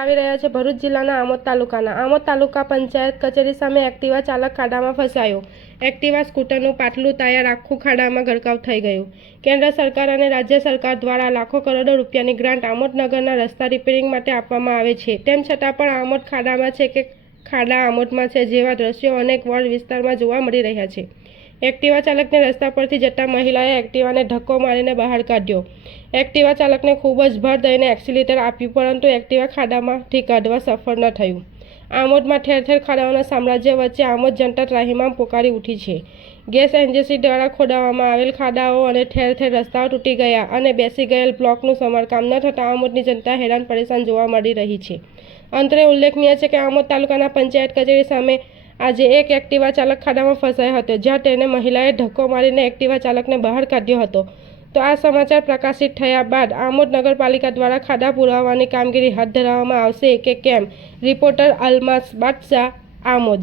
આવી રહ્યા છે. ભરૂચ જિલ્લાના આમોદ તાલુકાના. આમોદ તાલુકા પંચાયત કચેરી સામે એક્ટિવા ચાલક ખાડામાં ફસાયો. એક્ટિવા સ્કૂટરનું પાટલું ટાયર આખું ખાડામાં ગરકાવ થઈ ગયું. કેન્દ્ર સરકાર અને રાજ્ય સરકાર દ્વારા લાખો કરોડો રૂપિયાની ગ્રાન્ટ આમોદ નગરના રસ્તા રિપેરિંગ માટે આપવામાં આવે છે. તેમ છતાં પણ આમોદ ખાડામાં છે કે ખાડા આમોદમાં છે જેવા દ્રશ્યો અનેક વોર્ડ વિસ્તારમાં જોવા મળી રહ્યા છે. એક્ટિવા ચાલકને રસ્તા પરથી જતા મહિલાએ એક્ટિવાને ધક્કો મારીને બહાર કાઢ્યો. એક્ટિવા ચાલકને ખૂબ જ ભર દઈને એક્સિલેટર આપ્યું પરંતુ એક્ટિવા ખાડામાંથી કાઢવા સફળ ન થયું. આમોદમાં ઠેર ઠેર ખાડાઓના સામ્રાજ્ય વચ્ચે આમોદ જનતા ત્રાહિમામ પોકારી ઉઠી છે. ગેસ એજન્સી દ્વારા ખોદાવવામાં આવેલ ખાડાઓ અને ઠેર ઠેર રસ્તાઓ તૂટી ગયા અને બેસી ગયેલ બ્લોકનું સમારકામ ન થતાં આમોદની જનતા હેરાન પરેશાન જોવા મળી રહી છે. અંતરે ઉલ્લેખનીય છે કે આમોદ તાલુકાના પંચાયત કચેરી સામે આજે એક એક્ટિવા ચાલક ખાડામાં ફસાયો હતો, જ્યાં તેને મહિલાએ ધક્કો મારીને એક્ટિવા ચાલકને બહાર કાઢ્યો હતો. તો આ સમાચાર પ્રકાશિત થયા બાદ આમોદ નગરપાલિકા દ્વારા ખાડા પુરાવવાની કામગીરી હાથ ધરવામાં આવશે કે કેમ? રિપોર્ટર અલમાસ બાદશાહ, આમોદ.